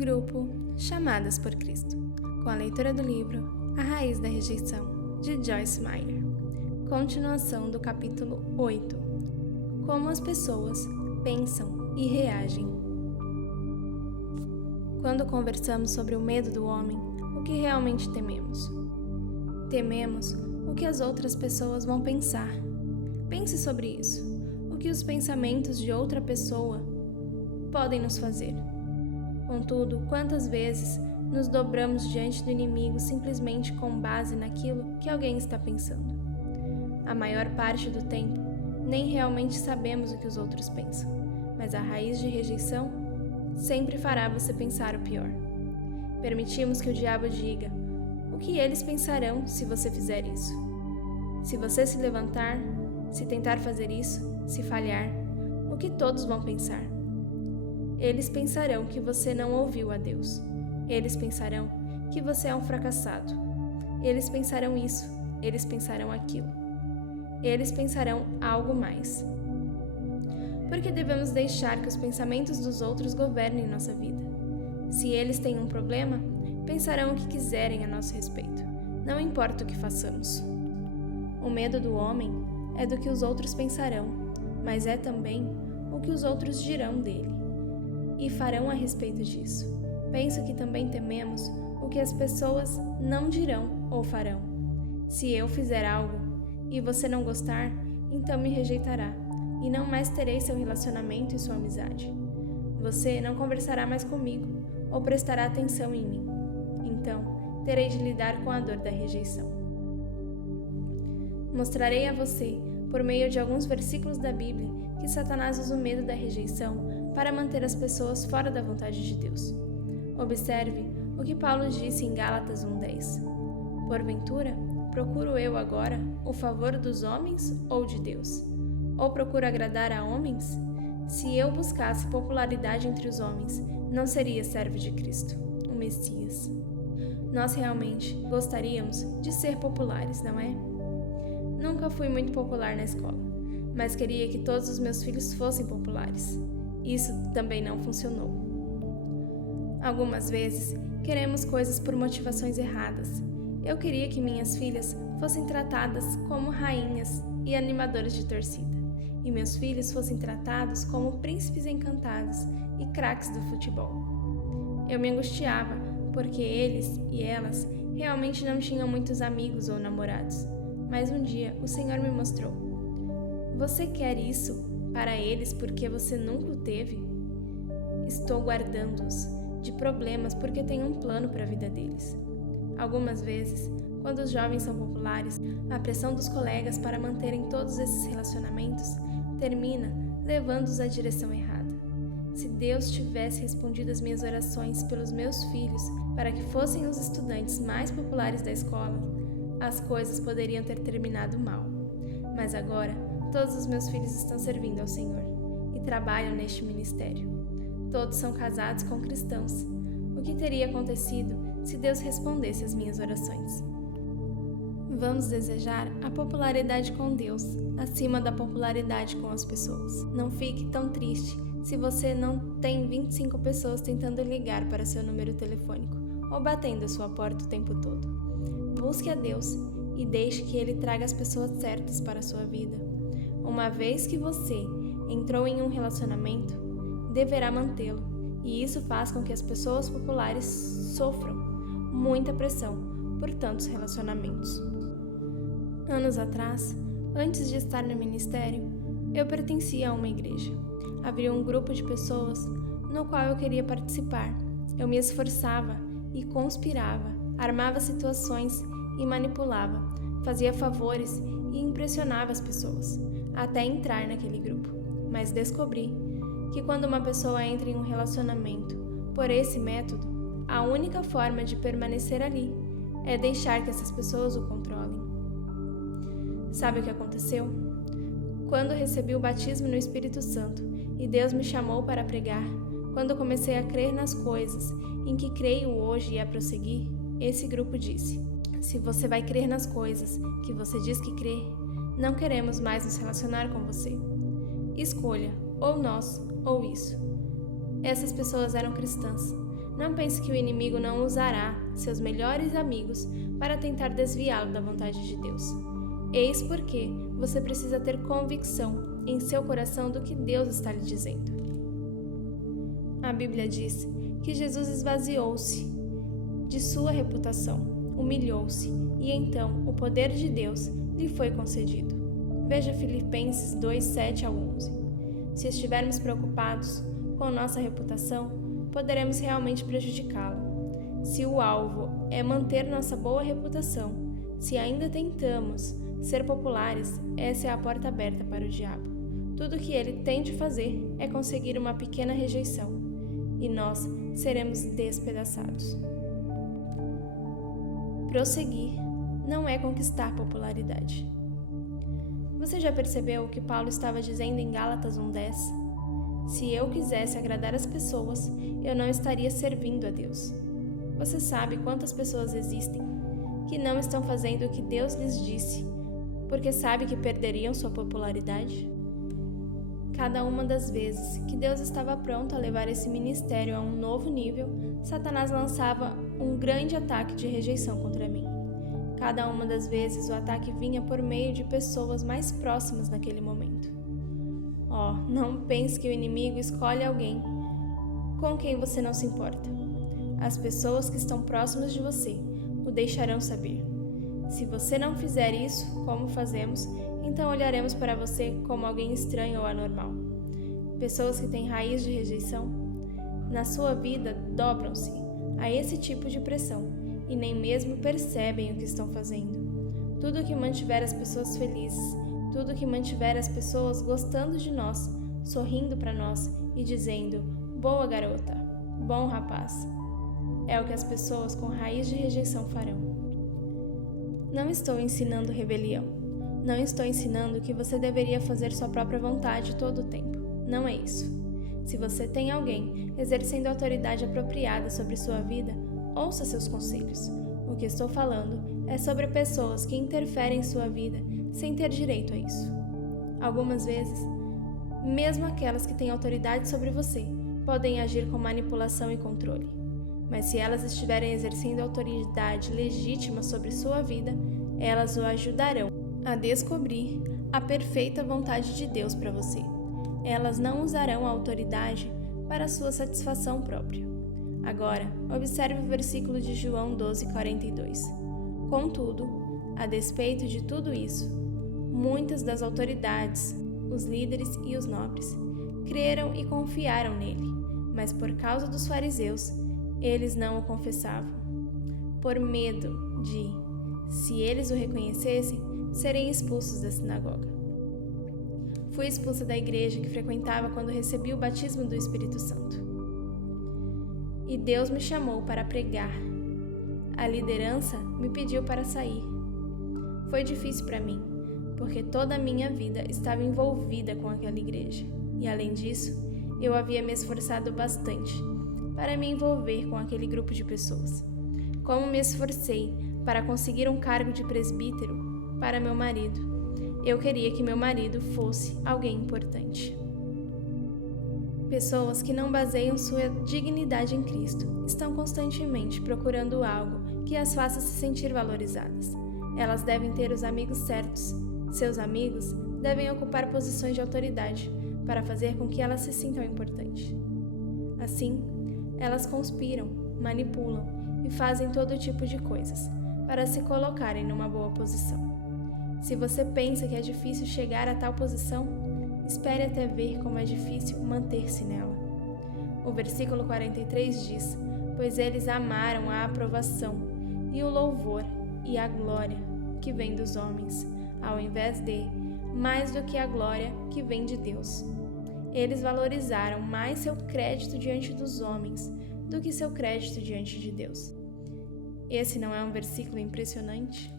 Grupo Chamadas por Cristo, com a leitura do livro A Raiz da Rejeição, de Joyce Meyer. Continuação do capítulo 8. Como as pessoas pensam e reagem. Quando conversamos sobre o medo do homem, o que realmente tememos? Tememos o que as outras pessoas vão pensar. Pense sobre isso. O que os pensamentos de outra pessoa podem nos fazer. Contudo, quantas vezes nos dobramos diante do inimigo simplesmente com base naquilo que alguém está pensando? A maior parte do tempo, nem realmente sabemos o que os outros pensam, mas a raiz de rejeição sempre fará você pensar o pior. Permitimos que o diabo diga o que eles pensarão se você fizer isso. Se você se levantar, se tentar fazer isso, se falhar, o que todos vão pensar? Eles pensarão que você não ouviu a Deus. Eles pensarão que você é um fracassado. Eles pensarão isso, eles pensarão aquilo. Eles pensarão algo mais. Porque devemos deixar que os pensamentos dos outros governem nossa vida. Se eles têm um problema, pensarão o que quiserem a nosso respeito. Não importa o que façamos. O medo do homem é do que os outros pensarão, mas é também o que os outros dirão dele. E farão a respeito disso. Penso que também tememos o que as pessoas não dirão ou farão. Se eu fizer algo e você não gostar, então me rejeitará, e não mais terei seu relacionamento e sua amizade. Você não conversará mais comigo ou prestará atenção em mim. Então, terei de lidar com a dor da rejeição. Mostrarei a você, por meio de alguns versículos da Bíblia, que Satanás usa o medo da rejeição para manter as pessoas fora da vontade de Deus. Observe o que Paulo disse em Gálatas 1:10. Porventura, procuro eu agora o favor dos homens ou de Deus? Ou procuro agradar a homens? Se eu buscasse popularidade entre os homens, não seria servo de Cristo, o Messias. Nós realmente gostaríamos de ser populares, não é? Nunca fui muito popular na escola, mas queria que todos os meus filhos fossem populares. Isso também não funcionou. Algumas vezes, queremos coisas por motivações erradas. Eu queria que minhas filhas fossem tratadas como rainhas e animadoras de torcida, e meus filhos fossem tratados como príncipes encantados e craques do futebol. Eu me angustiava, porque eles e elas realmente não tinham muitos amigos ou namorados. Mas um dia, o Senhor me mostrou: você quer isso para eles porque você nunca o teve? Estou guardando-os de problemas porque tenho um plano para a vida deles. Algumas vezes, quando os jovens são populares, a pressão dos colegas para manterem todos esses relacionamentos termina levando-os à direção errada. Se Deus tivesse respondido às minhas orações pelos meus filhos para que fossem os estudantes mais populares da escola, as coisas poderiam ter terminado mal. Mas agora, todos os meus filhos estão servindo ao Senhor e trabalham neste ministério. Todos são casados com cristãos. O que teria acontecido se Deus respondesse às minhas orações? Vamos desejar a popularidade com Deus, acima da popularidade com as pessoas. Não fique tão triste se você não tem 25 pessoas tentando ligar para seu número telefônico ou batendo a sua porta o tempo todo. Busque a Deus e deixe que Ele traga as pessoas certas para a sua vida. Uma vez que você entrou em um relacionamento, deverá mantê-lo, e isso faz com que as pessoas populares sofram muita pressão por tantos relacionamentos. Anos atrás, antes de estar no ministério, eu pertencia a uma igreja. Havia um grupo de pessoas no qual eu queria participar. Eu me esforçava e conspirava, armava situações e manipulava, fazia favores e impressionava as pessoas, até entrar naquele grupo. Mas descobri que quando uma pessoa entra em um relacionamento por esse método, a única forma de permanecer ali é deixar que essas pessoas o controlem. Sabe o que aconteceu? Quando recebi o batismo no Espírito Santo e Deus me chamou para pregar, quando comecei a crer nas coisas em que creio hoje e a prosseguir, esse grupo disse: se você vai crer nas coisas que você diz que crê, não queremos mais nos relacionar com você. Escolha, ou nós, ou isso. Essas pessoas eram cristãs. Não pense que o inimigo não usará seus melhores amigos para tentar desviá-lo da vontade de Deus. Eis porque você precisa ter convicção em seu coração do que Deus está lhe dizendo. A Bíblia diz que Jesus esvaziou-se de sua reputação, humilhou-se e então o poder de Deus lhe foi concedido. Veja Filipenses 2, 7 a 11. Se estivermos preocupados com nossa reputação, poderemos realmente prejudicá-la. Se o alvo é manter nossa boa reputação, se ainda tentamos ser populares, essa é a porta aberta para o diabo. Tudo o que ele tem de fazer é conseguir uma pequena rejeição, e nós seremos despedaçados. Prosseguir não é conquistar popularidade. Você já percebeu o que Paulo estava dizendo em Gálatas 1:10? Se eu quisesse agradar as pessoas, eu não estaria servindo a Deus. Você sabe quantas pessoas existem que não estão fazendo o que Deus lhes disse, porque sabe que perderiam sua popularidade? Cada uma das vezes que Deus estava pronto a levar esse ministério a um novo nível, Satanás lançava um grande ataque de rejeição contra mim. Cada uma das vezes o ataque vinha por meio de pessoas mais próximas naquele momento. Não pense que o inimigo escolhe alguém com quem você não se importa. As pessoas que estão próximas de você o deixarão saber. Se você não fizer isso, como fazemos, então olharemos para você como alguém estranho ou anormal. Pessoas que têm raiz de rejeição na sua vida dobram-se a esse tipo de pressão e nem mesmo percebem o que estão fazendo. Tudo que mantiver as pessoas felizes, tudo que mantiver as pessoas gostando de nós, sorrindo para nós e dizendo, boa garota, bom rapaz, é o que as pessoas com raiz de rejeição farão. Não estou ensinando rebelião. Não estou ensinando que você deveria fazer sua própria vontade todo o tempo. Não é isso. Se você tem alguém exercendo autoridade apropriada sobre sua vida, ouça seus conselhos. O que estou falando é sobre pessoas que interferem em sua vida sem ter direito a isso. Algumas vezes, mesmo aquelas que têm autoridade sobre você, podem agir com manipulação e controle. Mas se elas estiverem exercendo autoridade legítima sobre sua vida, elas o ajudarão a descobrir a perfeita vontade de Deus para você. Elas não usarão a autoridade para sua satisfação própria. Agora, observe o versículo de João 12:42. Contudo, a despeito de tudo isso, muitas das autoridades, os líderes e os nobres, creram e confiaram nele, mas por causa dos fariseus, eles não o confessavam, por medo de, se eles o reconhecessem, serem expulsos da sinagoga. Fui expulsa da igreja que frequentava quando recebi o batismo do Espírito Santo. E Deus me chamou para pregar. A liderança me pediu para sair. Foi difícil para mim, porque toda a minha vida estava envolvida com aquela igreja. E além disso, eu havia me esforçado bastante para me envolver com aquele grupo de pessoas. Como me esforcei para conseguir um cargo de presbítero para meu marido. Eu queria que meu marido fosse alguém importante. Pessoas que não baseiam sua dignidade em Cristo estão constantemente procurando algo que as faça se sentir valorizadas. Elas devem ter os amigos certos. Seus amigos devem ocupar posições de autoridade para fazer com que elas se sintam importantes. Assim, elas conspiram, manipulam e fazem todo tipo de coisas para se colocarem numa boa posição. Se você pensa que é difícil chegar a tal posição, espere até ver como é difícil manter-se nela. O versículo 43 diz: pois eles amaram a aprovação e o louvor e a glória que vem dos homens, ao invés de, mais do que a glória que vem de Deus. Eles valorizaram mais seu crédito diante dos homens do que seu crédito diante de Deus. Esse não é um versículo impressionante?